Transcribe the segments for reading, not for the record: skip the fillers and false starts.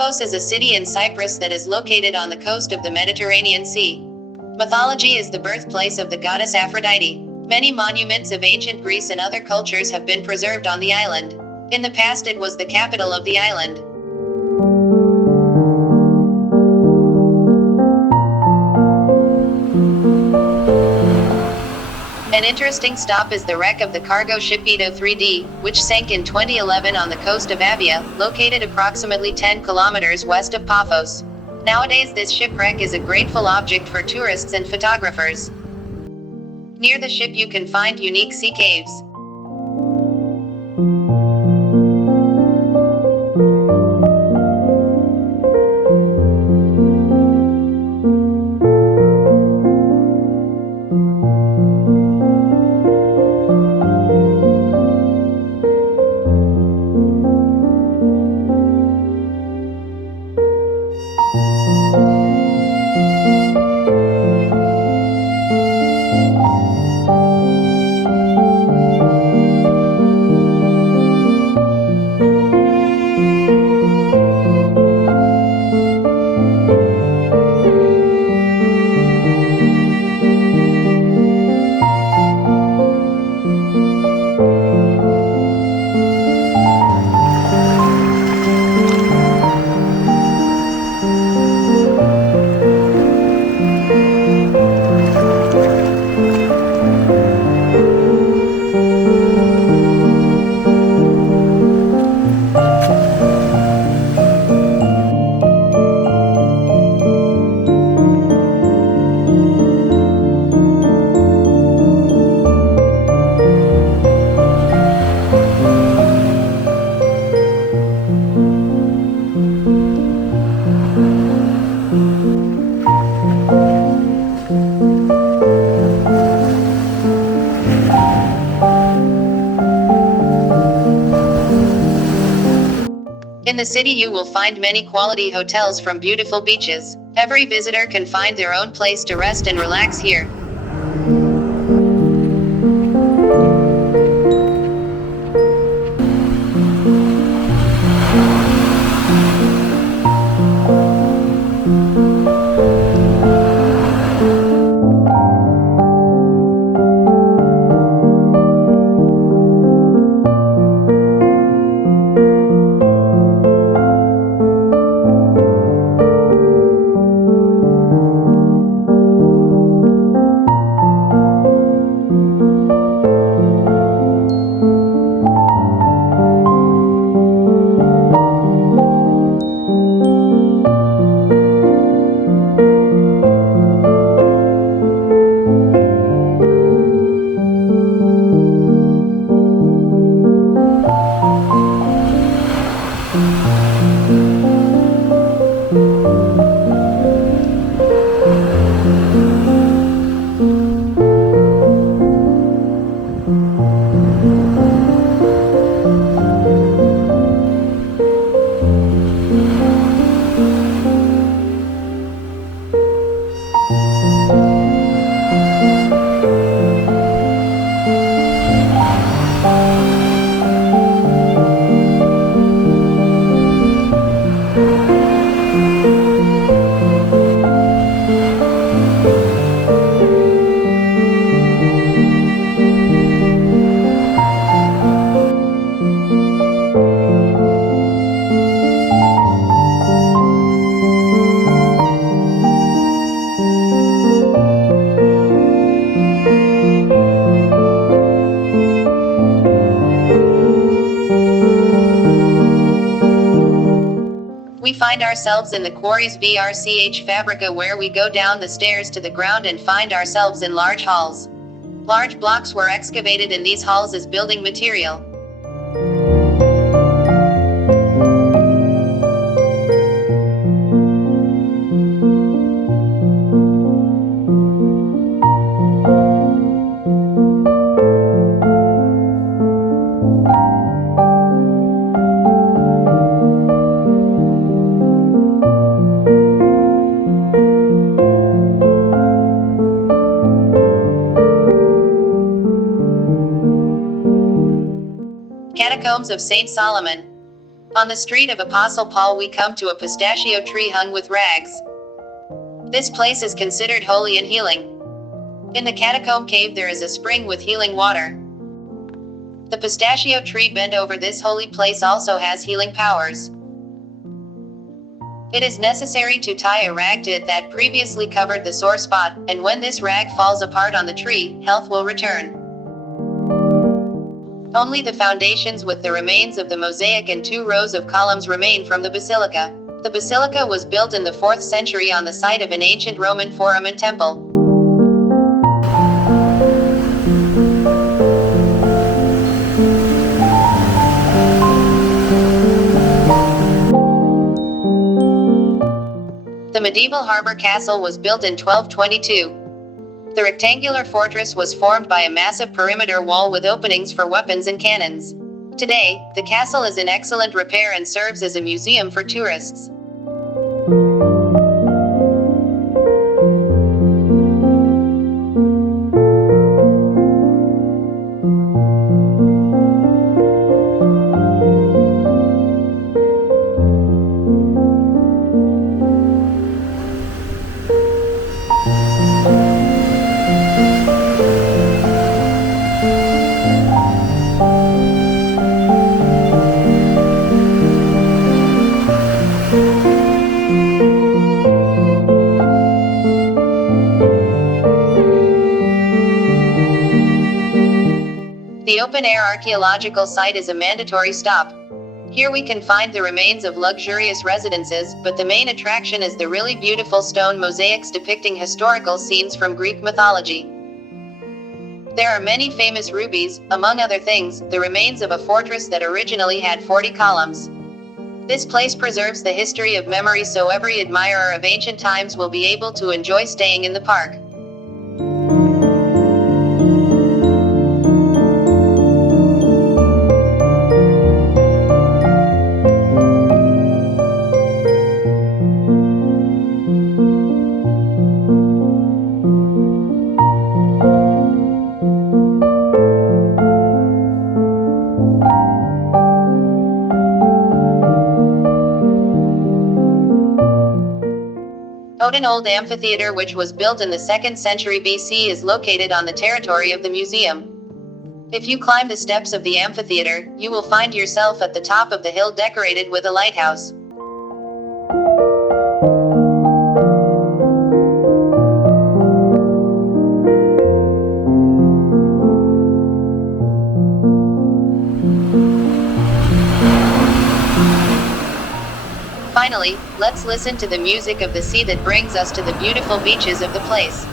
Paphos is a city in Cyprus that is located on the coast of the Mediterranean Sea. Mythology is the birthplace of the goddess Aphrodity. Many monuments of ancient Greece and other cultures have been preserved on the island. In the past it was the capital of the island. An interesting stop is the wreck of the cargo ship Edo 3D, which sank in 2011 on the coast of Abia, located approximately 10 kilometers west of Paphos. Nowadays this shipwreck is a grateful object for tourists and photographers. Near the ship you can find unique sea caves. In the city you will find many quality hotels from beautiful beaches. Every visitor can find their own place to rest and relax here. We find ourselves in the quarries Vrch Fabrica where we go down the stairs to the ground and find ourselves in large halls. Large blocks were excavated in these halls as building material. Catacombs of Saint Solomon. On the street of Apostle Paul we come to a pistachio tree hung with rags. This place is considered holy and healing. In the catacomb cave there is a spring with healing water. The pistachio tree bent over this holy place also has healing powers. It is necessary to tie a rag to it that previously covered the sore spot, and when this rag falls apart on the tree, health will return. Only the foundations with the remains of the mosaic and 2 rows of columns remain from the basilica. The basilica was built in the 4th century on the site of an ancient Roman forum and temple. The medieval harbor castle was built in 1222. The rectangular fortress was formed by a massive perimeter wall with openings for weapons and cannons. Today, the castle is in excellent repair and serves as a museum for tourists. The open-air archaeological site is a mandatory stop. Here we can find the remains of luxurious residences, but the main attraction is the really beautiful stone mosaics depicting historical scenes from Greek mythology. There are many famous rubies, among other things, the remains of a fortress that originally had 40 columns. This place preserves the history of memory so every admirer of ancient times will be able to enjoy staying in the park. An old amphitheater which was built in the 2nd century BC is located on the territory of the museum. If you climb the steps of the amphitheater, you will find yourself at the top of the hill decorated with a lighthouse. Finally, let's listen to the music of the sea that brings us to the beautiful beaches of the place.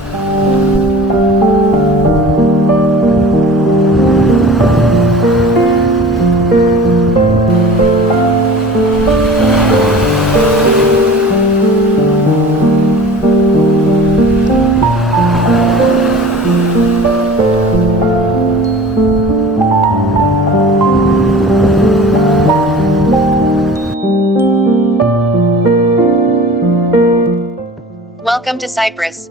Welcome to Cyprus.